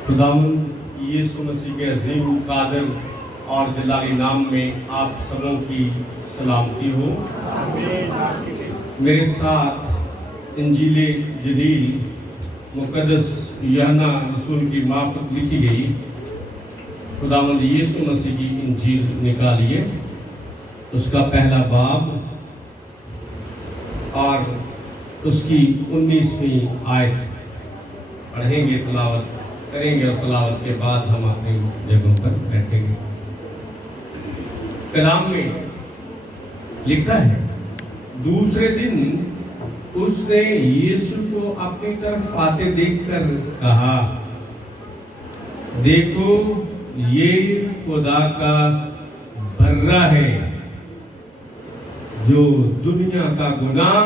खुदावंद यीशु मसीह के अजीम कादर और जलाली नाम में आप सबों की सलामती हो। मेरे साथ इंजीले जलील मुक़द्दस यूहन्ना रसूल की मार्फत लिखी गई खुदावंद यीशु मसीह की इंजील निकालिए, उसका पहला बाब और उसकी 19वीं आयत पढ़ेंगे, तिलावत करेंगे और तिलावत के बाद हम अपनी जगहों पर बैठेंगे। कलाम में लिखा है, दूसरे दिन उसने यीशु को अपनी तरफ आते देखकर कहा, देखो ये खुदा का बर्रा है जो दुनिया का गुनाह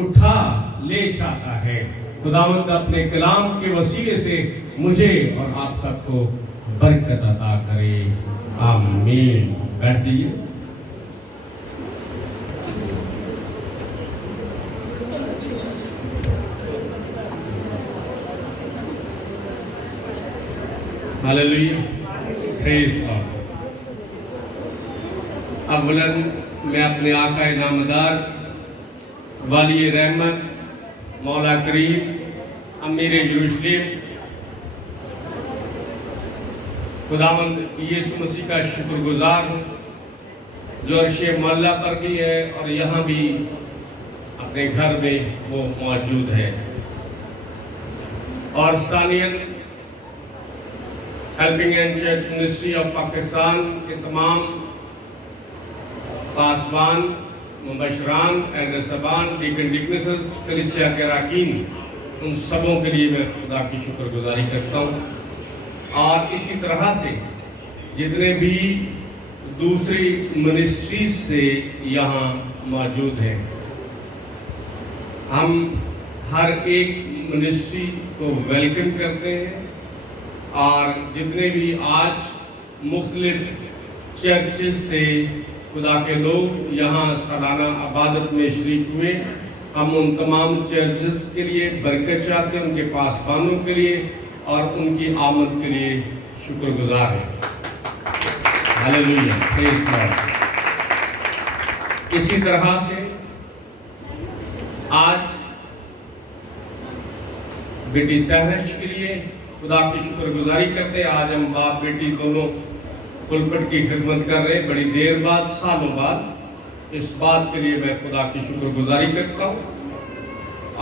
उठा ले जाता है। खुदावंद अपने कलाम के वसीले से मुझे और आप सबको बरकत अता करे, आमीन। बैठ जाइए। Hallelujah, praise God. अव्वलन मैं अपने आका नामदार वाली रहमत मौला करीम अमीर यरूशलेम खुदावंद यीशु मसीह का शुक्रगुजार हूँ जो अर्शे मौला पर भी है और यहाँ भी अपने घर में वो मौजूद है। और सानियन helping and church ministry of Pakistan के तमाम पासवान, मुबशरान, एल्डर सबान, डीकन डिकनेसेस, कलीसिया के अरकान, उन सबों के लिए मैं खुदा की शुक्रगुजारी करता हूँ। और इसी तरह से जितने भी दूसरी मिनिस्ट्रीज से यहाँ मौजूद हैं, हम हर एक मिनिस्ट्री को वेलकम करते हैं। और जितने भी आज मुख्तलिफ चर्चेस से खुदा के लोग यहाँ सालाना इबादत में शरीक हुए, हम उन तमाम चर्चेस के लिए बरकत चाहते हैं, उनके पासबानों के लिए और उनकी आमद के लिए शुक्रगुजार हैं। Hallelujah, praise God. इसी तरह से आज बेटी सहरश के लिए खुदा की शुक्रगुजारी करते हैं। आज हम बाप बेटी दोनों पुलपट की खिदमत कर रहे हैं, बड़ी देर बाद, सालों बाद। इस बात के लिए मैं खुदा की शुक्रगुजारी करता हूँ।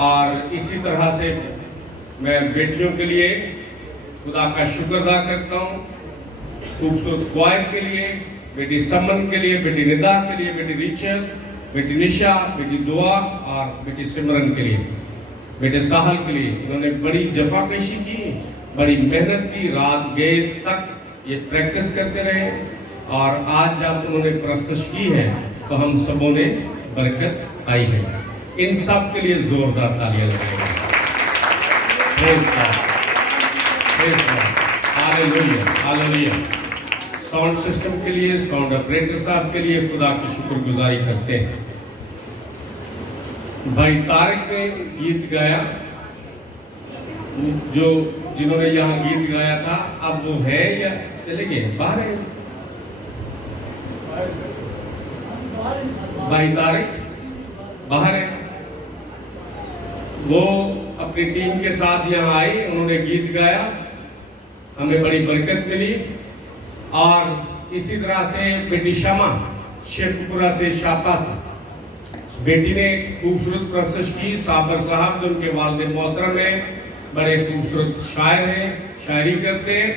और इसी तरह से मैं बेटियों के लिए खुदा का शुक्र अदा करता हूँ, खूबसूरत क्वायर के लिए, बेटी समन के लिए, बेटी निदा के लिए, बेटी रिचल, बेटी निशा, बेटी दुआ और बेटी सिमरन के लिए, बेटे साहल के लिए। इन्होंने बड़ी जफाकशी की, बड़ी मेहनत की, रात गए तक ये प्रैक्टिस करते रहे और आज जब उन्होंने प्रस्तुत की है तो हम सबों ने बरकत आई है। इन सब के लिए जोरदार तालियां लगाएंगे। Hallelujah, hallelujah. साउंड सिस्टम के लिए, साउंड ऑपरेटर साहब के लिए खुदा की शुक्रगुजारी करते हैं। भाई तारिक ने गीत गाया, जो जिन्होंने यहाँ गीत गाया था, अब वो है या चले गए? बाहर है भाई तारिक, बाहर है। वो अपनी टीम के साथ यहाँ आए, उन्होंने गीत गाया, हमें बड़ी बरकत मिली। और इसी तरह से बेटी शमा शेखपुरा से, शापा से, बेटी ने खूबसूरत प्रस्तुत की। साबर साहब जो उनके वालिद मोहतरम है, बड़े खूबसूरत शायर हैं, शायरी करते हैं।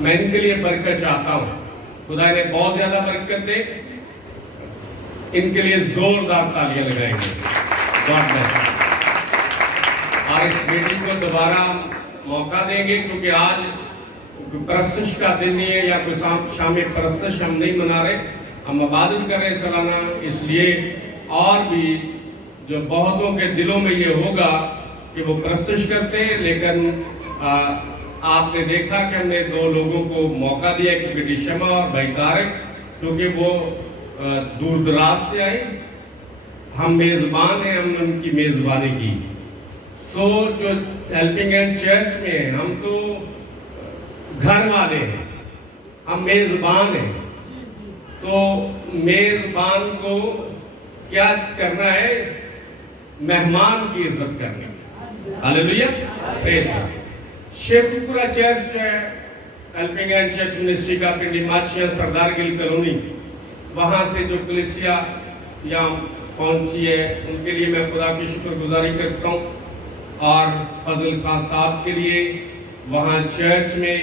मैं इनके लिए बरकत चाहता हूँ, खुदा ने बहुत ज्यादा बरकत दे। इनके लिए जोरदार तालियां लगाएंगे। God bless. और इस बेटी को दोबारा मौका देंगे क्योंकि आज प्रस्तुत का दिन नहीं है या कोई शाम प्रस्तुत हम नहीं मना रहे, हम इबादत कर रहे सालाना। इसलिए और भी जो बहुतों के दिलों में ये होगा कि वो प्रस्तुत करते हैं, लेकिन आपने देखा कि हमने दो लोगों को मौका दिया, एक बेटी शमा और भाई तारिक, क्योंकि वो दूर दराज से आए ہم میزبان ہیں, ہم نے ان کی میزبانی کی. سو جو ہیلپنگ ہینڈ چرچ میں ہیں, ہم تو گھر والے ہیں, ہم میزبان ہیں. تو میزبان کو کیا کرنا ہے؟ مہمان کی عزت کرنی. ہاللیلویا. پریز گاڈ. شیخوپورہ چرچ ہے, ہیلپنگ ہینڈ چرچ منسٹری کا پنڈی ماچیا سردار گل کالونی, وہاں سے جو کلیسیا یہاں پہنچی ہے ان کے لیے میں خدا کی شکر گزاری کرتا ہوں. اور فضل خان صاحب کے لیے وہاں چرچ میں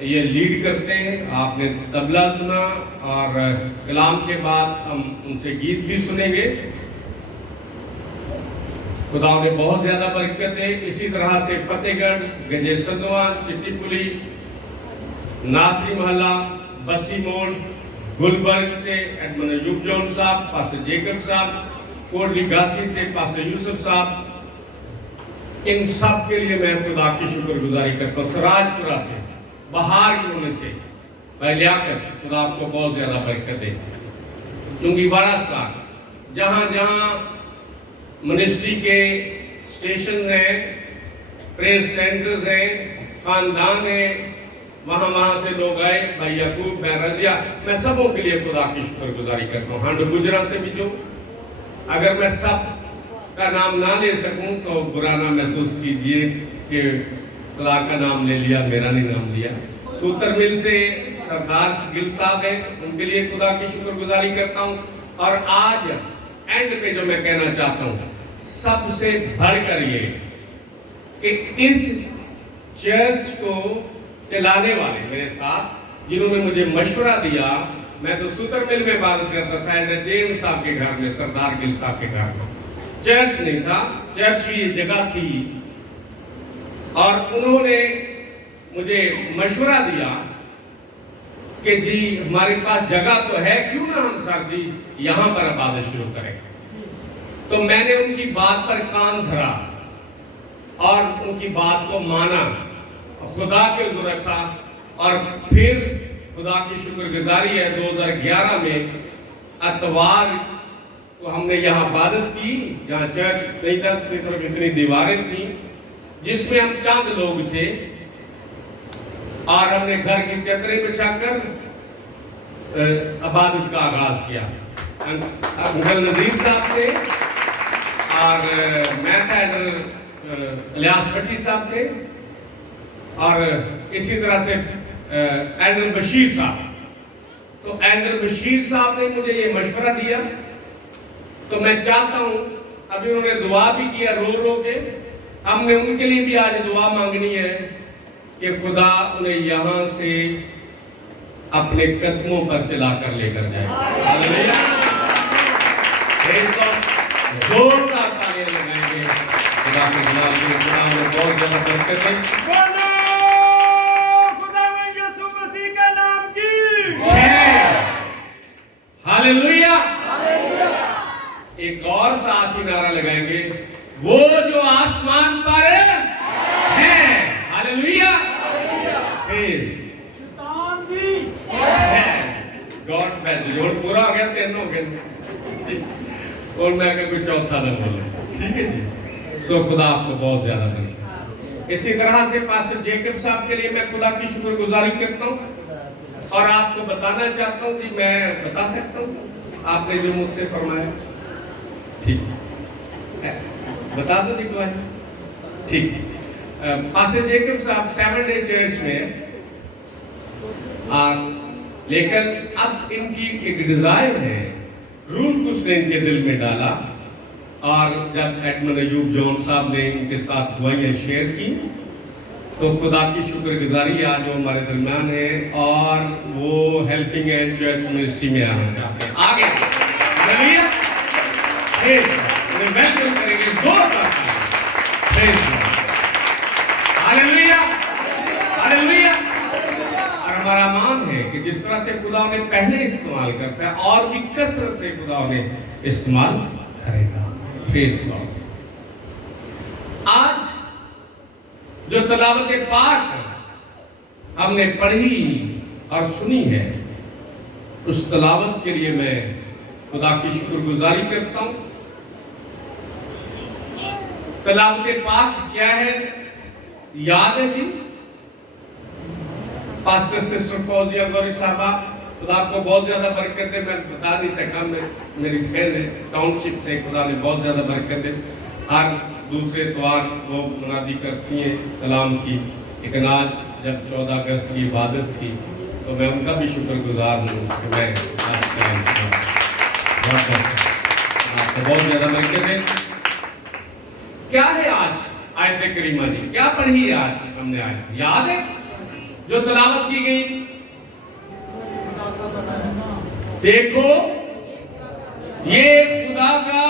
یہ لیڈ کرتے ہیں. آپ نے طبلہ سنا اور کلام کے بعد ہم ان سے گیت بھی سنیں گے. خدا نے بہت زیادہ برکت ہے. اسی طرح سے فتح گڑھ, گنجے سدواں, چٹی پلی, ناصری محلہ, بسی موڑ, گلبرگ سے ایڈمن ایوب جون صاحب, پاسٹر جیکب صاحب, کوٹلی گاسی سے پاسٹر یوسف صاحب, ان سب کے لیے میں خدا کی شکر گزاری کرتا ہوں. سراج پورہ سے, بہار کے ہونے سے بھائی لیاقت, خدا آپ کو بہت زیادہ برکت دے. کیونکہ وارستان جہاں جہاں منسٹری کے اسٹیشن ہیں, پریس سینٹرز ہیں, خاندان ہیں, وہاں سے لوگ آئے. بھائی یعقوب, میں رضیہ, میں سبوں کے لیے خدا کی شکر گزاری کرتا ہوں. ہانڈ گجرا سے بھی جو, اگر میں سب کا نام نہ لے سکوں تو برا نہ محسوس کیجئے کہ خدا کا نام لے لیا, میرا نہیں نام لیا. سوتر مل سے سردار گل صاحب ہیں, ان کے لیے خدا کی شکر گزاری کرتا ہوں. اور آج اینڈ پہ جو میں کہنا چاہتا ہوں, سب سے بڑھ کر یہ کہ اس چرچ کو چلانے والے میرے ساتھ جنہوں نے مجھے مشورہ دیا, میں تو سوتر مل میں عبادت کرتا تھا, جیمز صاحب کے گھر میں, سردار گل صاحب کے گھر میں. چرچ نہیں تھا, چرچ کی جگہ تھی, اور انہوں نے مجھے مشورہ دیا کہ جی ہمارے پاس جگہ تو ہے, کیوں نہ ہم سر جی یہاں پر عبادت شروع کریں. تو میں نے ان کی بات پر کان دھرا اور ان کی بات کو مانا, خدا کے حضور رکھا, اور پھر خدا کی شکر گزاری ہے 2011 میں اتوار کو ہم نے یہاں عبادت کی. یہاں چرچ نہیں تھا, صرف اتنی دیواریں تھیں جس میں ہم چند لوگ تھے, اور ہم نے گھر کی چادریں بچھا کر عبادت کا آغاز کیا. انکل نذیر صاحب تھے, اور میں تھا, الیاس بھٹی صاحب تھے, اور اسی طرح سے اینڈر بشیر صاحب. تو اینڈر بشیر صاحب نے مجھے یہ مشورہ دیا, تو میں چاہتا ہوں, ابھی انہوں نے دعا بھی کیا رو رو کے, ہم نے ان کے لیے بھی آج دعا مانگنی ہے کہ خدا انہیں یہاں سے اپنے قدموں پر چلا کر لے کر جائے. زوردار تالیاں لگائیں گے خدا کے جلال کے. خدا انہیں بہت زیادہ برکت دے. خدا میں یسوع مسیح کے نام کی ہاللیلویا. ایک اور ساتھ ہی نعرہ لگائیں گے, وہ جو آسمان پر ہے. ہاللیلویا. شیطان دی گاڈ بیٹھ جو پورا ہو گیا, 3 ہو گئے, اور میں کہ کوئی چوتھا نہ بولے. ٹھیک ہے جی. سو خدا آپ کو بہت زیادہ دے. اسی طرح سے پاسٹر جیکب صاحب کے لیے میں خدا کی شکر گزاری کرتا ہوں, اور آپ کو بتانا چاہتا ہوں کہ میں بتا سکتا ہوں آپ نے جو مجھ سے فرمایا. ٹھیک بتا دو جی کوئی. ٹھیک. پاسٹر جیکب صاحب 7 ڈے چرچ میں, لیکن اب ان کی ایک ڈیزائر ہے, رول کچھ نے ان کے دل میں ڈالا, اور جب ایڈمن ایوب جون صاحب نے ان کے ساتھ دعائیں شیئر کی تو خدا کی شکر گزاری آج وہ ہمارے درمیان ہے, اور وہ ہیلپنگ ہینڈ چرچ منسٹری میں آنا چاہتے ہیں. آگے ہاللیلویا. ویلکم کریں گے زوردار. ہاللیلویا. ہاللیلویا. اور ہمارا مان ہے کہ جس طرح سے خدا انہیں پہلے استعمال کرتا ہے, اور بھی کثرت سے خدا انہیں استعمال کرے گا. پریز گاڈ. آج جو تلاوت پاک ہم نے پڑھی اور سنی ہے, اس تلاوت کے لیے میں خدا کی شکر گزاری کرتا ہوں. तलावत पाक क्या है, याद है जी? पास्टर सिस्टर फौजिया गौरी साहबा, खुदा आपको बहुत ज्यादा बरकत दे। मैं बता नहीं सका, मेरी बहन है टाउनशिप से, खुदा ने बहुत ज्यादा बरकत दे। हर दूसरे इतवार वो मुनादी करती हैं कलाम की, लेकिन आज जब 14 अगस्त की इबादत थी तो मैं उनका भी शुक्रगुजार हूँ कि मैं आज आपको बहुत ज्यादा बरकत दे। क्या है आज आयत करीमा जी, क्या पढ़ी है आज हमने? आयत याद है जो तलावत की गई? देखो ये खुदा का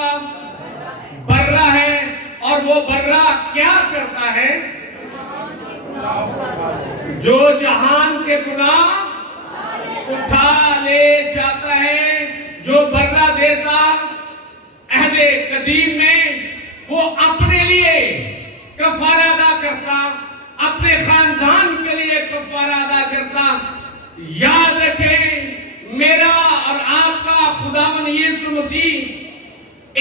बर्रा है, और वो बर्रा क्या करता है? जो जहान के गुनाह उठा ले जाता है। जो बर्रा देता अहदे कदीम में, वो अपने लिए कफारा अदा करता, अपने खानदान के लिए कफारा अदा करता। याद रखें, मेरा और आपका खुदावंद यीशु मसीह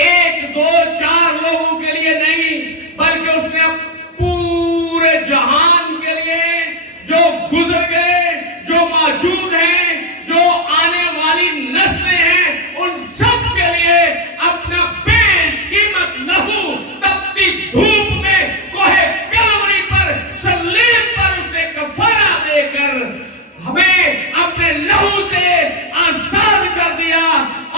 1, 2, 4 लोगों के लिए नहीं, बल्कि उसने पूरे जहान के लिए, जो गुजर गए, जो मौजूद हैं, जो आने वाली नस्लें हैं, उन सब के लिए अपना बेशकीमत लहू तपती धूप में कोहे कलवरी पर, सलीब पर उसने कफारा देकर हमें अपने लहू से आजाद कर दिया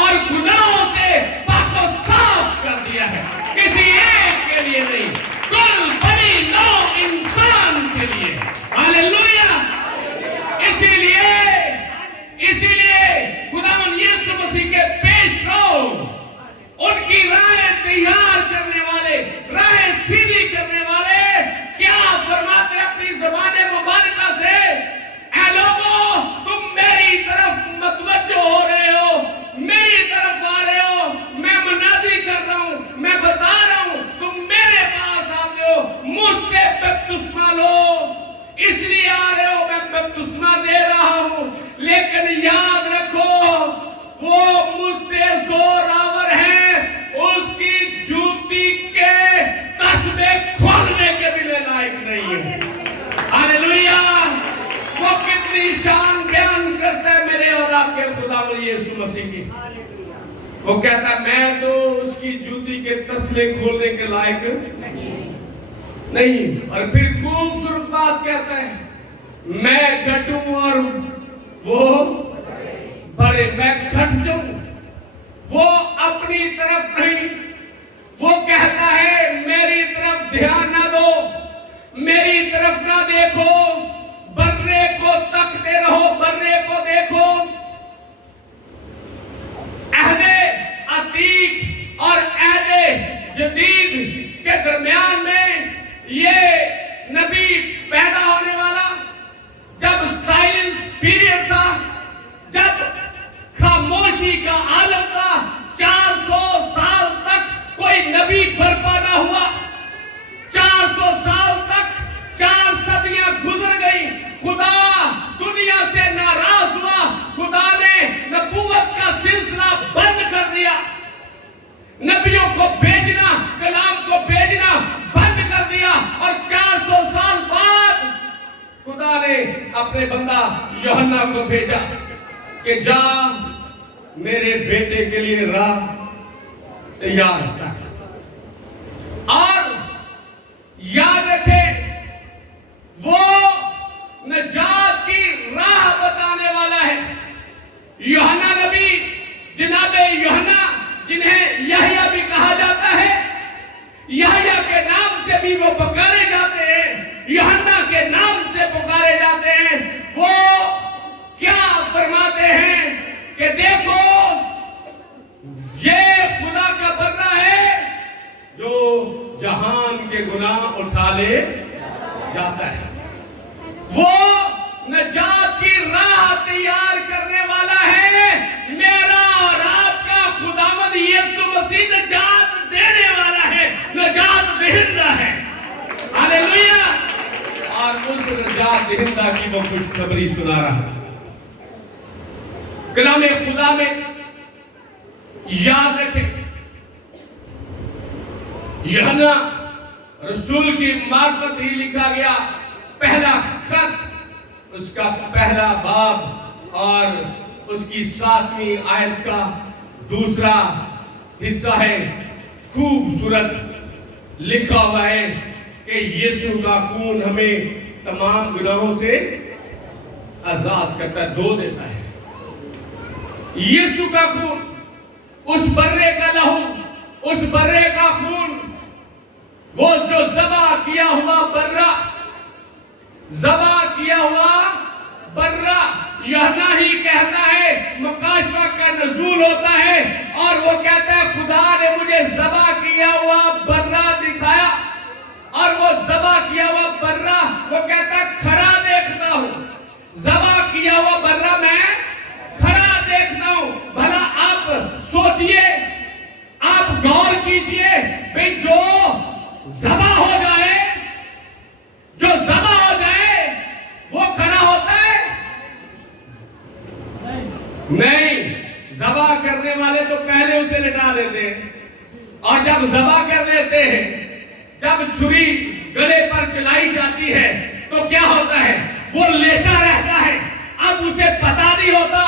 और गुनाहों से पाक और साफ कर दिया है। किसी एक के लिए नहीं, कुल बनी नौ इंसान के लिए। हालेलुया। इसीलिए खुदावंद यीशु मसीह के पेश रो, उनकी राहें तैयार करने वाले, राहें सीधी करने वाले क्या फरमाते अपनी ज़बान मुबारका से? ऐ लोगों, तुम मेरी तरफ मतवज्जो हो रहे हो, मेरी तरफ आ रहे हो, मैं मुनादी कर रहा हूं, मैं बता रहा हूं, तुम मेरे पास आते हो, मुझसे बपतिस्मा लो, इसलिए आ रहे हो, मैं बपतिस्मा दे रहा हूं। लेकिन याद रखो, वो मुझसे जोरावर है, उसकी जूती के तस्मे खोलने के भी मैं लायक नहीं हूं। हालेलुया। वो कितनी शान बयान करता है मेरे और आपके खुदावंद यीशु मसीह की। वो कहता है मैं तो उसकी जूती के तस्मे खोलने के लायक नहीं। और फिर खूबसूरत बात कहता है, मैं घटूं और वो बड़े, मैं घट जाऊं। वो अपनी तरफ नहीं, वो कहता है मेरी तरफ ध्यान ना दो, मेरी तरफ ना देखो, बर्रे को तकते रहो, बर्रे को देखो। अहदे अतीक और अहदे जदीद के दरमियान में ये नबी पैदा होने वाला, जब साइलेंस पीरियड था, जब खामोशी का आलम था, 400 साल तक कोई नबी बर्पा ना हुआ। 400 साल तक 4 सदियां गुजर गई, खुदा दुनिया से नाराज हुआ, खुदा ने नबूवत का सिलसिला बंद कर दिया, नबियों को भेजना, कलाम को भेजना बंद कर दिया। और 400 साल बाद खुदा ने अपने बंदा यूहन्ना को भेजा कि जा मेरे बेटे के लिए राह तैयार कर। और याद रखें, वो नजात की राह बताने वाला है। यूहन्ना नबी, जनाबे यूहन्ना, जिन्हें यहया भी कहा जाता है, यहया के नाम से भी वो पुकारे जाते हैं, यूहन्ना के नाम से पुकारे जाते हैं। वो क्या फरमाते हैं कि देखो ये खुदा का बर्रा है जो जहान के गुनाह उठा ले जाता है। वो नजात की राह तैयार करने वाला है। मेरा और आपका खुदावंद यीशु मसीह नजात देने वाला है, नजात दहिंदा है। हालेलुया। और उस नजात दहिंदा की वो खुशखबरी सुना रहा है। कलाम खुदा में याद रखें, यूहन्ना रसूल की मार्फत ही लिखा गया पहला खत, उसका पहला बाब और उसकी 7वीं आयत का दूसरा हिस्सा है। खूबसूरत लिखा हुआ है कि यीशु का खून हमें तमाम गुनाहों से आजाद करता है, धो देता है। यीशु का खून, उस बर्रे का लहू, उस बर्रे का खून, वो जो ज़बा किया हुआ बर्रा, ज़बा किया हुआ बर्रा, यूहन्ना ही कहता है, मकाशवा का नज़ूल होता है और वो कहता है खुदा ने मुझे ज़बा किया हुआ बर्रा दिखाया, और वो ज़बा किया हुआ बर्रा, वो कहता है खरा देखता हूं, ज़बा किया हुआ बर्रा मैं खरा देखता हूं। भला आप सोचिए, आप गौर कीजिए, भाई जो ज़बा हो जाए, जो ज़बा हो जाए, वो खड़ा होता है? नहीं, ज़बा करने वाले तो पहले उसे लिटा देते हैं, और जब ज़बा कर लेते हैं, जब छुरी गले पर चलाई जाती है तो क्या होता है? वो लेटा रहता है। अब उसे पता नहीं होता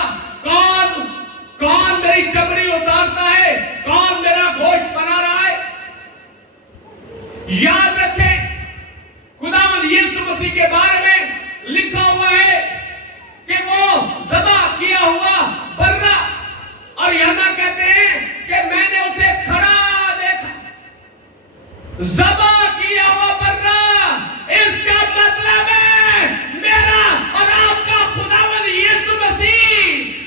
कौन मेरी चमड़ी उतारता है, कौन मेरा गोश्त बना रहा है। याद रखें, खुदावंद यीशु मसीह के बारे में लिखा हुआ है कि वो ज़बा किया हुआ बर्रा, और यूहन्ना कहते हैं कि मैंने उसे खड़ा देखा, ज़बा किया हुआ बर्रा। इसका मतलब है मेरा और आपका खुदावंद यीशु मसीह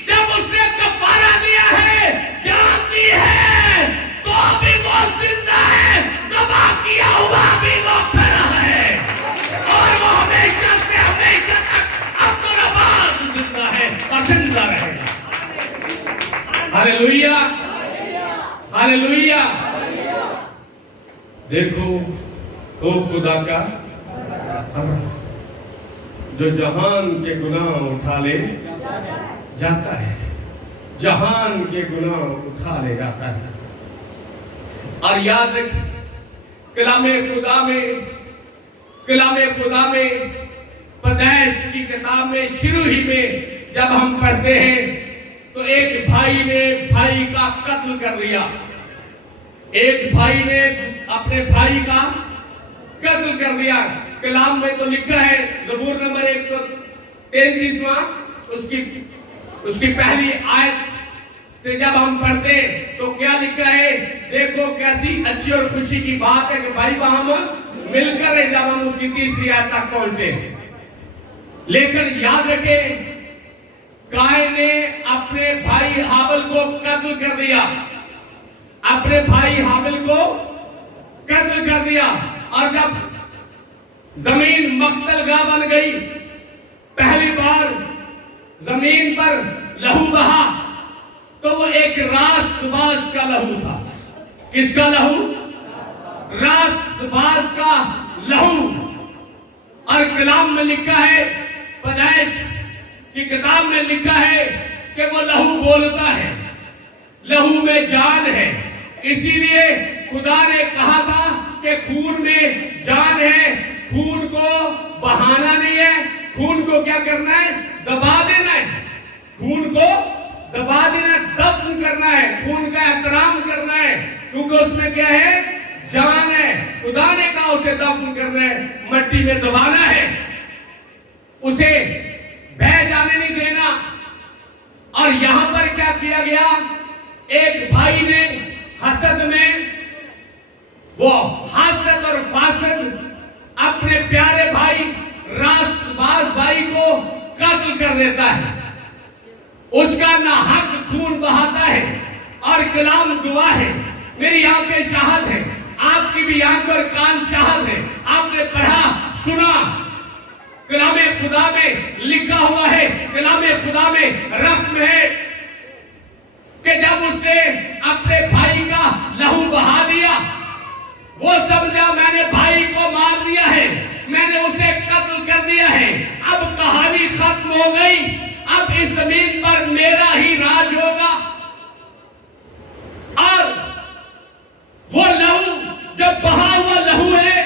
जब उसने कफारा दिया है, जान दी है, तो भी वो जिंदा है, ज़बा किया हुआ भी वो खड़ा है, और वो हमेशा से हमेशा तक अब्दुल जिंदा है और जिंदा रहेगा। Hallelujah, hallelujah. देखो वो खुदा का जो जहान के गुनाह उठा ले जाता है, जहान के गुनाह उठा ले जाता है। और याद रखिए, कलामे खुदा में पैदाइश की किताब में शुरू ही में जब हम पढ़ते हैं तो एक भाई ने भाई का कत्ल कर दिया। एक भाई ने अपने भाई का कत्ल कर दिया। कलाम में तो लिखा है, ज़बूर नंबर 133वां, उसकी पहली आयत से जब हम पढ़ते तो क्या लिखा है? देखो कैसी अच्छी और खुशी की बात है कि भाई हम मिलकर है, जब हम उसकी 3री आयत तक पहुंचते हैं। लेकिन याद रखें, कायन ने अपने भाई हाबिल को कत्ल कर दिया, अपने भाई हाबिल को कत्ल कर दिया। और जब जमीन मक्तलगाह बन गई, पहली बार जमीन पर लहू बहा, तो वो एक रास्तबाज का लहू था। किसका लहू? रास्तबाज का लहू। और कलाम में लिखा है, पैदाइश की किताब में लिखा है कि वो लहू बोलता है, लहू में जान है। इसीलिए खुदा ने कहा था कि खून में जान है, खून को बहाना नहीं है, खून को क्या करना है? दबा देना है, खून को दबा देना, दफन करना है, खून का एहतराम करना है, क्योंकि उसमें क्या है? जान है। खुदा ने कहा उसे दफन करना है, मट्टी में दबाना है, उसे बह जाने नहीं देना। और यहां पर क्या किया गया? एक भाई ने हसद में, वो हासद और फासद अपने प्यारे भाई रास्तबाज भाई को कत्ल कर देता है, उसका नाहक खून बहाता है। और कलाम दुआ है, मेरी आंखें शाहद है, आपकी भी आंख और कान शाहद है, आपने पढ़ा सुना, कलामे खुदा में लिखा हुआ है, कलामे खुदा में रस्म है कि जब उसने अपने भाई का लहू बहा दिया, वो समझा मैंने भाई को मार दिया है, मैंने उसे कत्ल कर दिया है, अब कहानी खत्म हो गई, अब इस जमीन पर मेरा ही राज होगा। और वो लहू जो बहा हुआ लहू है,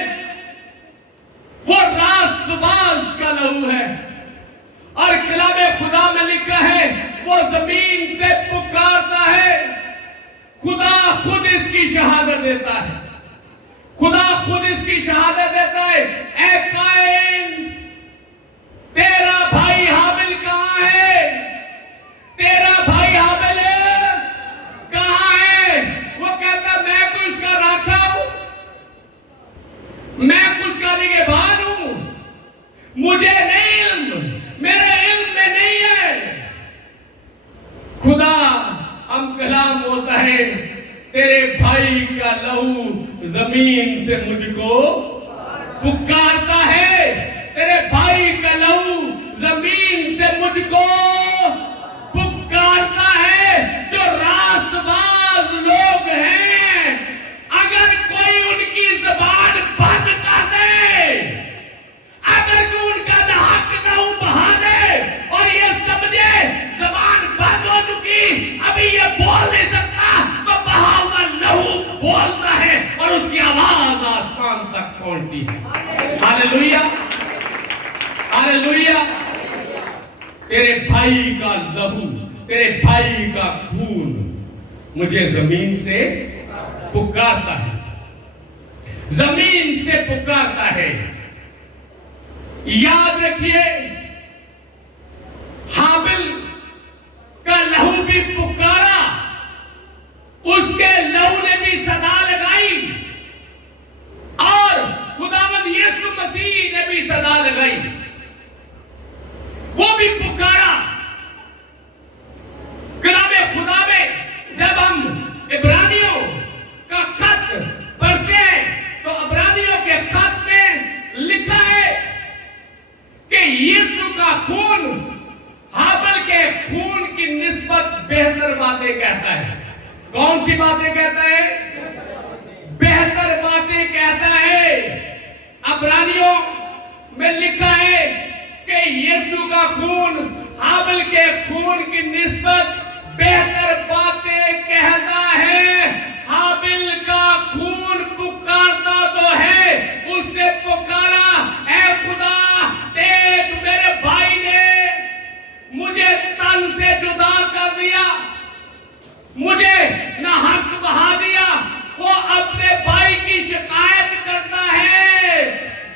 शहादत देता है, खुदा खुद इसकी शहादत देता है। ऐ काइन, तेरा भाई हाबिल कहां है? तेरा भाई हाबिल कहां है? वो कहता मैं तो इसका राखा हूं, मैं कुछ का निगहबान हूं, मुझे नहीं इल्म, मेरे इल्म में नहीं है। खुदा हम कलाम होता है, तेरे भाई का लहू जमीन से मुझको पुकारता है, तेरे भाई का लहू जमीन से मुझको पुकारता है। जो रास्तबाज लोग हैं, अगर कोई उनकी जबान बंद कर दे, अगर कोई उनका हक लहू बहा दे और ये समझे जबान बंद हो चुकी, अभी ये बोल नहीं सकता, तो बहा हुआ लहू बोलता है और उसकी आवाज आसमान तक पहुंचती है। Hallelujah, hallelujah. तेरे भाई का लहू, तेरे भाई का खून मुझे जमीन से पुकारता है, जमीन से पुकारता है। याद रखिए, हाबिल का लहू भी पुकारा, उसके लहू ने भी सदा लगाई और खुदावंद यीशु मसीह ने भी सदा लगाई, वो भी पुकारा। कलामे खुदा में जब हम इब्रानियों का खत पढ़ते हैं तो इब्रानियों के खत में लिखा है कि यीशु का खून हाबिल के खून की निस्बत बेहतर बातें कहता है। कौन सी बातें कहता है? बेहतर बातें कहता है। इब्रानियों में लिखा है कि यीशु का खून हाबिल के खून की निस्बत बेहतर बातें कहता है। हाबिल का खून पुकारता तो है, उसने पुकारा, ऐ खुदा, देख मेरे भाई ने मुझे तन से जुदा कर दिया, मुझे ना हक बहा दिया। वो अपने भाई की शिकायत करता है,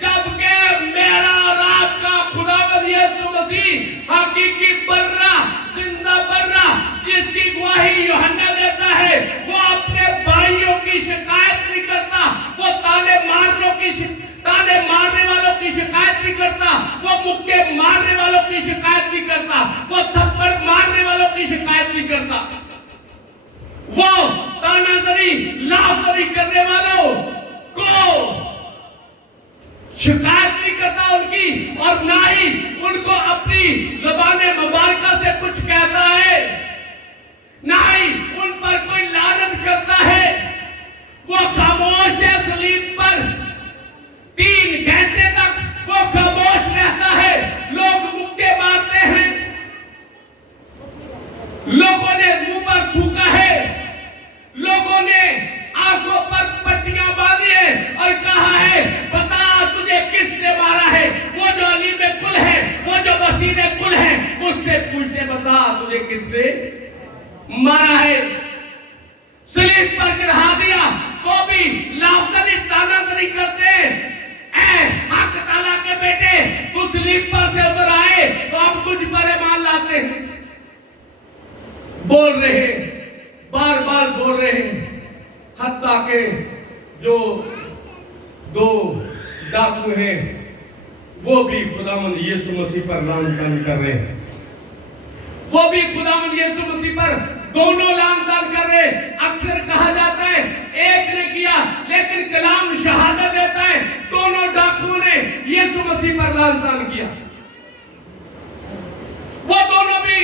जबकि मेरा और आपका खुदावंद यीशु मसीह हकीकी बर्रा, जिंदा बर्रा, जिसकी गवाही यूहन्ना देता है, वो अपने भाइयों की शिकायत नहीं करता, वो ताने मारने वालों की शिकायत नहीं करता, वो मुक्के मारने वालों की शिकायत नहीं करता, वो थप्पड़ मारने वालों की शिकायत नहीं करता, वो तानाजरी लाफरी करने वालों को शिकायत नहीं करता उनकी, और ना ही उनको अपनी ज़बान मुबारका से कुछ कहता है, ना ही उन पर कोई लानत करता है। वो खामोश है सलीब पर, 3 घंटे तक वो खामोश रहता है। लोग मुक्के मारते हैं, लोगों ने मुंह पर थूका है, लोगों ने आंखों पर पट्टियां बांधी है और कहा है, बता तुझे किसने मारा है? वो जो अली में कुल है, वो जो मसीह में कुल है, मुझसे पूछते, बता तुझे किसने मारा है? सलीब पर चढ़ा दिया तो भी लाफरी तानाजरी करते हैं, ऐ हक ताला के बेटे, तू सलीब पर से उतर आए तो अब तुझ पर ईमान लाते हैं। बोल रहे, बार बार बोल रहे हैं, हत्ता के जो 2 डाकू हैं वो भी खुदावंद यीशु मसीह पर लानतान कर रहे हैं, वो भी खुदावंद यीशु मसीह पर दोनों लानतान कर रहे हैं। अक्सर कहा जाता है एक ने किया, लेकिन कलाम शहादत देता है दोनों डाकुओं ने यीशु मसीह पर लानतान किया। वो दोनों भी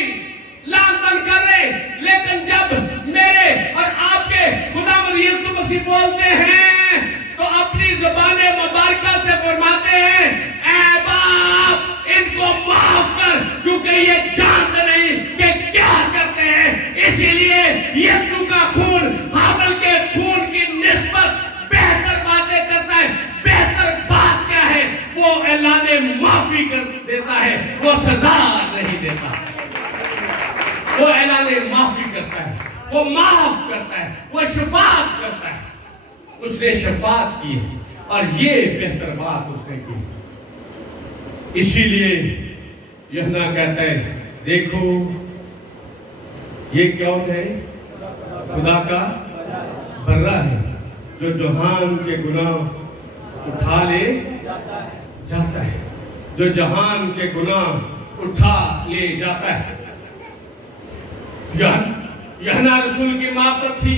लानतान कर रहे, लेकिन जब मेरे और आपके खुदावंद यीशु मसीह बोलते हैं तो अपनी ज़बान मुबारका से फरमाते हैं, ऐ बाप इनको माफ कर, क्योंकि ये जानते नहीं कि क्या करते हैं। इसीलिए यीशु का खून हाबिल के खून की निस्बत बेहतर बातें करता है। बेहतर बात क्या है? वो ऐलाने माफी कर देता है, वो सजा नहीं देता, वो ऐलाने माफी करता है, वो माफ करता है, वो शफाअत करता है। اس نے شفاعت کی اور یہ بہتر بات اس نے کی. اسی لیے یوحنا کہتا ہے دیکھو یہ کون ہے؟ خدا کا برہ ہے جو جہان کے گناہ اٹھا لے جاتا ہے، جو جہان کے گناہ اٹھا لے جاتا ہے. یوحنا رسول کی معرفت تھی.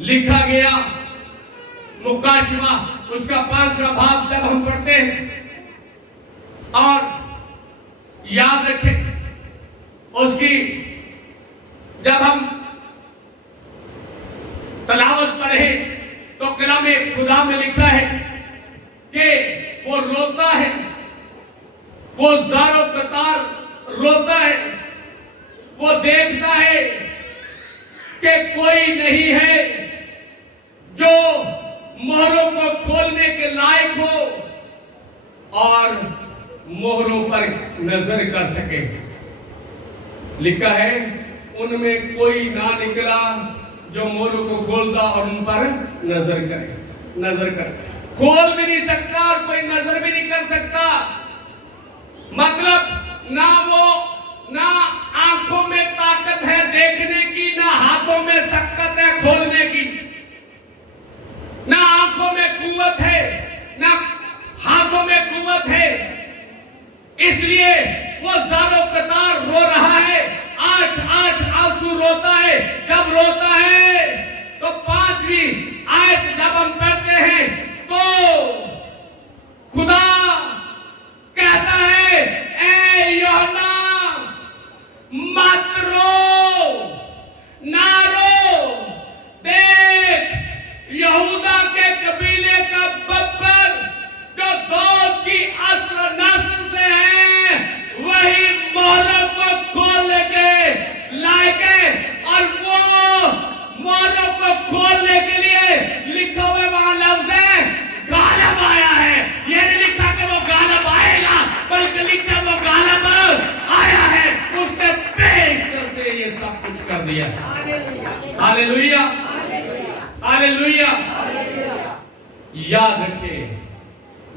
لکھا گیا مکاشفہ اس کا 5واں باب جب ہم پڑھتے ہیں اور یاد رکھیں اس کی جب ہم تلاوت پڑھیں تو کلام خدا میں لکھا ہے کہ وہ روتا ہے، وہ زار و قطار روتا ہے. وہ دیکھتا ہے کہ کوئی نہیں ہے جو مہروں کو کھولنے کے لائق ہو اور مہروں پر نظر کر سکے. لکھا ہے ان میں کوئی نہ نکلا جو مہروں کو کھولتا اور ان پر نظر کرے. کھول بھی نہیں سکتا اور کوئی نظر بھی نہیں کر سکتا. مطلب نہ آنکھوں میں طاقت ہے دیکھنے کی، نہ ہاتھوں میں سکت ہے کھولنے کی، نہ آنکھوں میں قوت ہے نہ ہاتھوں میں قوت ہے. اس لیے وہ زار و قطار رو رہا ہے، آٹھ آنسو روتا ہے. جب روتا ہے تو 5ویں آیت جب ہم پڑھتے ہیں تو خدا کہتا ہے اے یوحنا مت رو، نہ رو. دیکھ یہودا کے قبیلے کا ببر جو داؤد کی نسل سے ہے وہی مہروں کو کھولنے کے لائق ہے. اور وہ مہروں کو کھولنے کے لیے لکھا ہوئے وہاں لفظ ہے غالب آیا ہے. یہ نہیں لکھا کہ وہ غالب آئے گا بلکہ لکھا وہ غالب آیا ہے. اس نے پیش سے یہ سب کچھ کر دیا. ہاللیلویا ہاللیلویا. یاد رکھیں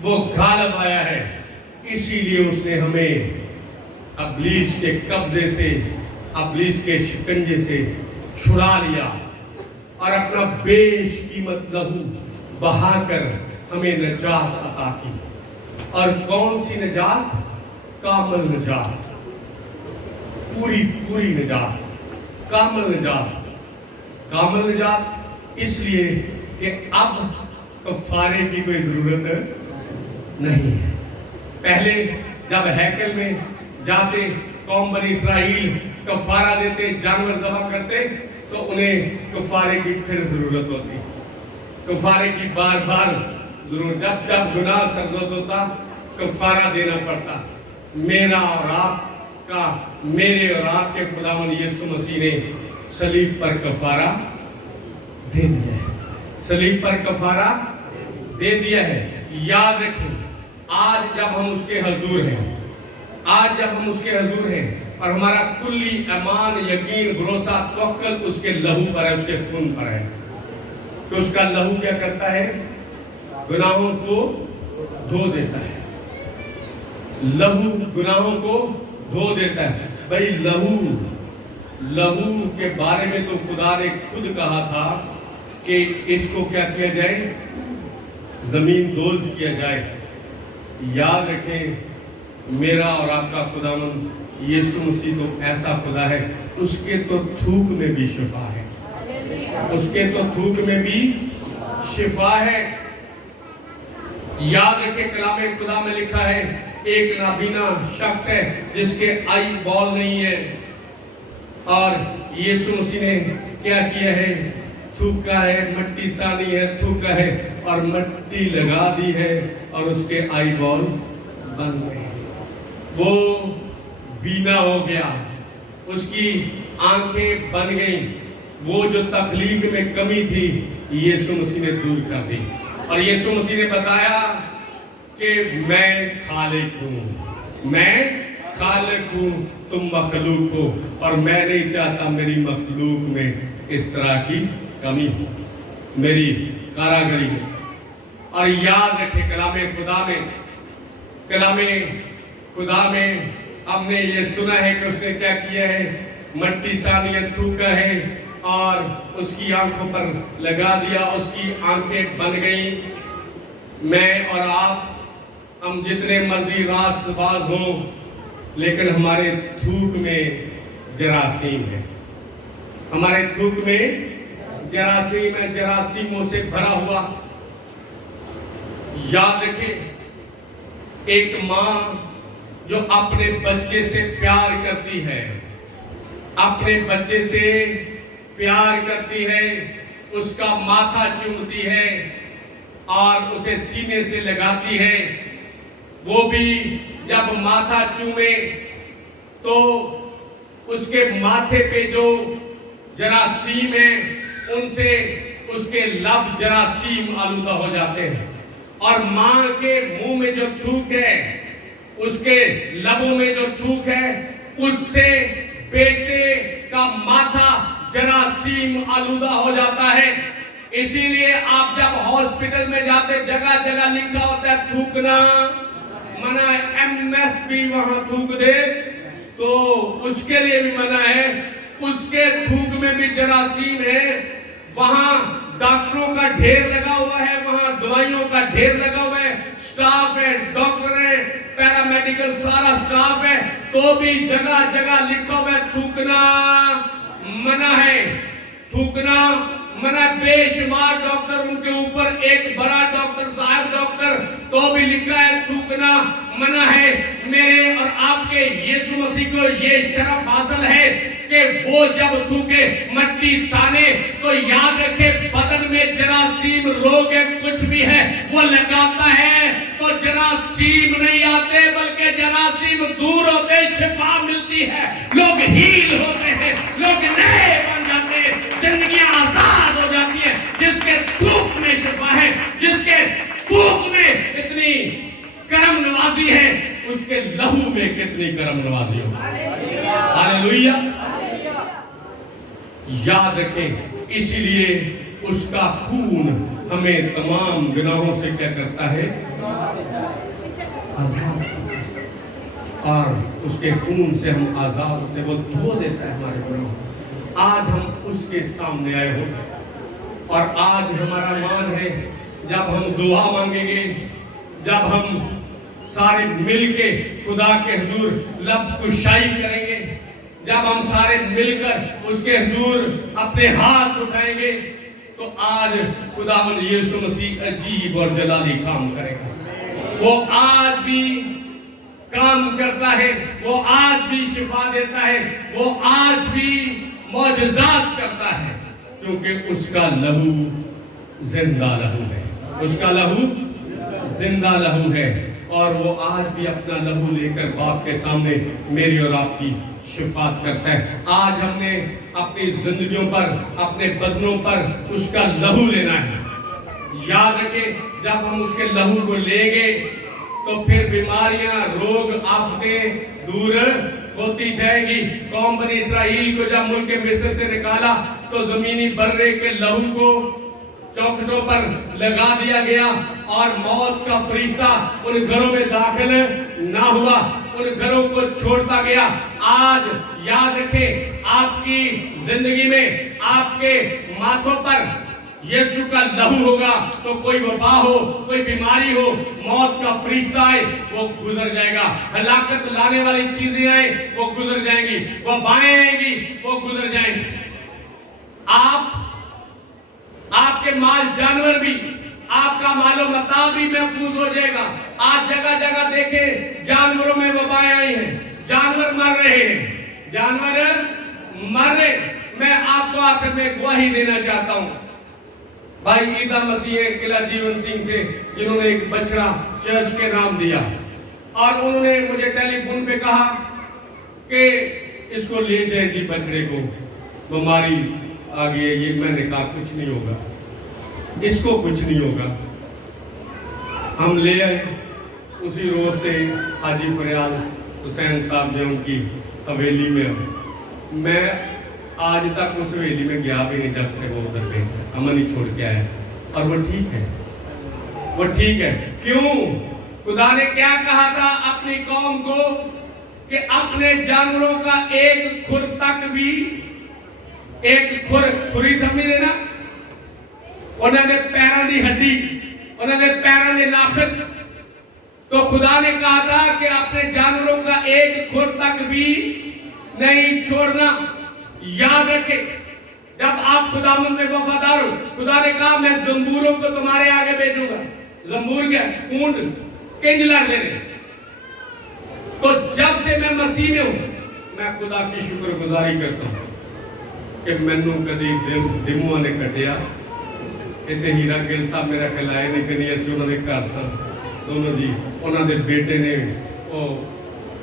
وہ غالب آیا ہے، اسی لیے اس نے ہمیں ابلیس کے قبضے سے، ابلیس کے شکنجے سے چھڑا لیا اور اپنا بیش قیمت لہو بہا کر ہمیں نجات عطا کی. اور کون سی نجات؟ کامل نجات، پوری نجات، کامل نجات. کامل نجات اس لیے کہ اب کفارے کی کوئی ضرورت نہیں ہے. پہلے جب ہیکل میں جاتے قوم بنی اسرائیل کفارہ دیتے، جانور ذبح کرتے تو انہیں کفارے کی پھر ضرورت ہوتی. کفارے کی بار بار ضرورت، جب گناہ سرزد ہوتا کفارہ دینا پڑتا. میرا اور آپ کا، میرے اور آپ کے خداوند یسوع مسیح نے صلیب پر کفارہ دے دیا ہے. صلیب پر کفارہ دے دیا ہے. یاد رکھیں آج جب ہم اس کے حضور ہیں، آج جب ہم اس کے حضور ہیں اور ہمارا کلی ایمان، یقین، بھروسہ، توکل اس کے لہو پر ہے، اس کے خون پر ہے، تو اس کا لہو کیا کرتا ہے؟ گناہوں کو دھو دیتا ہے. لہو گناہوں کو دھو دیتا ہے. بھئی لہو کے بارے میں تو خدا نے خود کہا تھا کہ اس کو کیا کیا جائے؟ زمین دوز کیا جائے. یاد رکھیں میرا اور آپ کا خداوند یسوع مسیح تو ایسا خدا ہے، اس کے تو تھوک میں بھی شفا ہے، اس کے تو تھوک میں بھی شفا ہے. یاد رکھیں کلام خدا میں لکھا ہے ایک نابینا شخص ہے جس کے آئی بال نہیں ہے، اور یسوع مسیح نے کیا کیا ہے؟ تھوکا ہے، مٹی سانی ہے، تھوکا ہے اور مٹی لگا دی ہے اور اس کے آئی بال بن گئے. وہ بینا ہو گیا، اس کی آنکھیں بن گئیں. وہ جو تخلیق میں کمی تھی یسوع مسیح نے دور کر دی. اور یسوع مسیح نے بتایا کہ میں خالق ہوں، میں خالق ہوں، تم مخلوق ہو، اور میں نہیں چاہتا میری مخلوق میں اس طرح کی کمی ہو. मेरी कारागरी में। और याद रखें कलाम खुदा में हमने ये सुना है कि उसने क्या किया है, मट्टी सानियत थूका है और उसकी आंखों पर लगा दिया, उसकी आंखें बन गई। मैं और आप, हम जितने मर्जी रासबाज हों, लेकिन हमारे थूक में जरासीम है, हमारे थूक में जरासीम है, जरासीमों से भरा हुआ। याद रखें, एक माँ जो अपने बच्चे से प्यार करती है, अपने बच्चे से प्यार करती है, उसका माथा चूमती है और उसे सीने से लगाती है, वो भी जब माथा चूमे तो उसके माथे पे जो जरासीम है उनसे उसके लब जरासीम आलूदा हो जाते हैं, और माँ के मुंह में जो थूक है, उसके लबों में जो थूक है, उससे बेटे का माथा जरासीम आलूदा हो जाता है। इसीलिए आप जब हॉस्पिटल में जाते, जगह जगह लिखा होता है थूकना मना है, एमएसपी वहां थूक दे तो उसके लिए भी मना है, उसके थूक में भी जरासीम है। वहां डॉक्टरों का ढेर लगा हुआ है, वहां दवाइयों का ढेर लगा हुआ है, स्टाफ है, डॉक्टर है, पैरामेडिकल सारा स्टाफ है, तो भी जगह जगह लिखा हुआ है थूकना मना है, थूकना मना। बेशुमार डॉक्टर, उनके ऊपर एक बड़ा डॉक्टर साहब डॉक्टर, तो भी लिखा है थूकना मना है। मेरे और आपके यीशु मसीह को ये शरफ हासिल है कि वो जब थूके मट्टी साने, तो याद रखे बदन में जरासीम रोग है, कुछ भी है वो लगाता है तो जरासीम नहीं आते, बल्कि जरासीम दूर होते, शिफा मिलती है, लोग हील होते हैं, लोग नए बन जाते हैं, जिंदगियां आजाद हो जाती है। जिसके थूक में शिफा है, जिसके थूक में इतनी करम नवाजी है, उसके लहू में कितनी करम नवाजी हो। हालेलुया। याद रखें, इसीलिए उसका खून हमें तमाम गुनाहों से क्या करता है, आजाद, और उसके खून से हम आजाद होते, वो धो देता है हमारे गुनाह। आज हम उसके सामने आए हो, और आज हमारा मान है जब हम दुआ मांगेंगे, जब हम सारे मिलके खुदा के हुजूर लब कुशाई करेंगे, जब हम सारे मिलकर उसके हुजूर अपने हाथ उठाएंगे, तो आज खुदावंद यीशु मसीह अजीब और जलाली काम करेगा। वो आज भी काम करता है, वो आज भी शिफा देता है, वो आज भी मौजज़ात करता है, क्योंकि उसका लहू जिंदा लहू है, उसका लहू जिंदा लहू है। और वो आज भी अपना लहू लेकर बाप के सामने मेरी और आपकी शिफात करता है। आज हमने अपनी जिंदगियों पर, अपने बदनों पर उसका लहू लेना है। याद रखें, जब हम उसके लहू को लेंगे तो फिर बीमारियां, रोग, आफतें दूर होती जाएगी। कौम बनी इस्राइल को जब मुल्क मिस्र से निकाला तो जमीनी बर्रे के लहू को चौखटों पर लगा दिया गया, और मौत का फरिश्ता उन घरों में दाखिल ना हुआ, उन घरों को छोड़ता गया। आज याद रखें, आपकी जिंदगी में, आपके माथों पर यीशु का लहू होगा तो कोई वबा हो, कोई बीमारी हो, मौत का फरिश्ता आए, वो गुजर जाएगा। हलाकत लाने वाली चीजें आए, वो गुजर जाएंगी, वबाएं आएंगी, वो गुजर जाएंगी। आपके माल जानवर भी, आपका मालो मता भी महफूज हो जाएगा। आज जगह जगह देखें, जानवरों में वबाएं आई हैं, जानवर मर रहे हैं, जानवर मर रहे। मैं आपको आखिर में गवाही देना चाहता हूं, भाई ईदा मसीह किला जीवन सिंह से, जिन्होंने एक बछड़ा चर्च के नाम दिया, और उन्होंने मुझे टेलीफोन पे कहा कि इसको ले जाए जी, बछड़े को बीमारी आ गई है। ये मैंने कहा कुछ नहीं होगा, इसको कुछ नहीं होगा। हम ले आए, उसी रोज से हाजी फरियाद हुसैन साहब जो उनकी हवेली में, मैं آج تک اس ہویلی میں گیا بھی نہیں جب سے وہ ادھر پہ امن ہی چھوڑ کے آیا اور وہ ٹھیک ہے، وہ ٹھیک ہے۔ کیوں؟ خدا نے کیا کہا تھا اپنی قوم کو کہ اپنے جانوروں کا ایک کھر تک بھی، ایک کھری سمجھ دینا، انہوں نے پیروں دی ہڈی، انہوں نے پیروں دے ناخن، تو خدا نے کہا تھا کہ اپنے جانوروں کا ایک کھر تک بھی نہیں چھوڑنا۔ یاد رکھے جب آپ خداوند میں وفادار ہو، خدا نے کہا میں زنبوروں کو تمہارے آگے بھیجوں گا۔ زنبور کیا ہے؟ اونٹ کنج لڑ دینے۔ تو جب سے میں مسیح میں ہوں میں خدا کی شکر گزاری کرتا ہوں کہ مینوں کدی دموع نے کٹیا۔ اتنے ہیرا گل صاحب میرا خیال آئے نہیں کہ نہیں ایسی انہوں نے گھر سن دونوں جی انہوں نے بیٹے نے وہ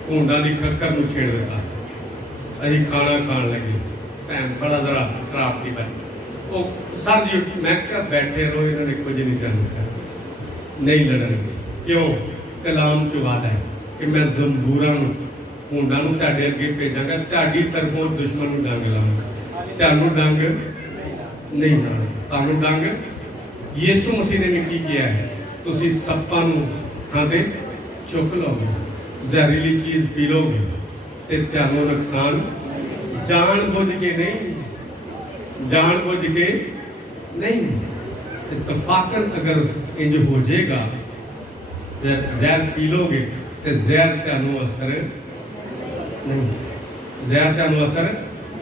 اونڈا دی کھکر نو چھیڑ دیتا، اہی کھانا کھان لگی، سین بڑا ذرا خراب تھی بھائی وہ سر جی میں کہا بیٹھے رہو، انہوں نے کچھ نہیں جانتا، نہیں لڑن گے۔ کیوں؟ کلام چ وعدہ ہے کہ میں زنبوراں نو اونڈاں نو تہاڈے اگے بھیجاں گا، تہاڈی طرفوں دشمن نو ڈنگ لاواں، تہانوں ڈنگ نہیں لانا، تہانوں ڈنگ۔ یسوع مسیح نے کی کیا ہے؟ تسی سپاں نو کھاندے چک لو گے، زہریلی چیز پی لو گے تے تہانوں نقصان جان بوجھ کے نہیں، جان بوجھ کے نہیں، اتفاقاً اگر انج ہو جائے گا زہر پی لو گے تے زہر تہانوں اثر نہیں، زہر تہانوں اثر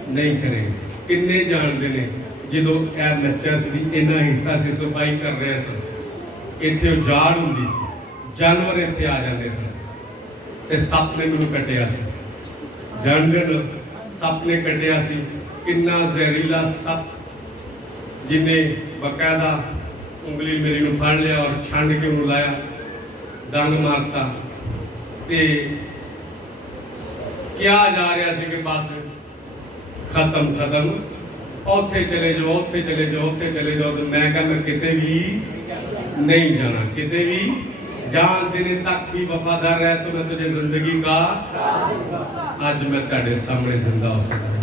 نہیں کرے گا۔ کنے جاندے نے جدو اے چرچ دی انہاں حصہ سے صفائی کر رہے سن، ایتھے اجاڑ ہوندی سی، جانور ایتھے آ جاندے سن تے سپ نے مینوں کٹیا سی، جاندے نو سپ نے کٹیا سی، کنا زہریلا سپ جنہیں باقاعدہ انگلی میری نو پھڑ لیا اور چھنڈ کے انہوں لایا، ڈنگ مارتا تے کیا جا رہا سی کہ بس ختم اوتھے چلے جاؤ، اوتھے چلے جاؤ، اوتھے چلے جاؤ، تو میں کہا میں کتے بھی نہیں جانا، کتے بھی جان دینے تک بھی وفادار رہے تو میں تجھے زندگی کا آج میں تیرے سامنے زندہ ہو سکتا ہوں۔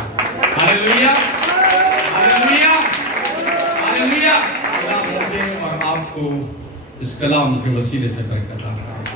ہاللیلویہ، ہاللیلویہ، ہاللیلویہ۔ اللہ مجھے اور آپ کو اس کلام کے وسیلے سے برکت عطا فرمائے۔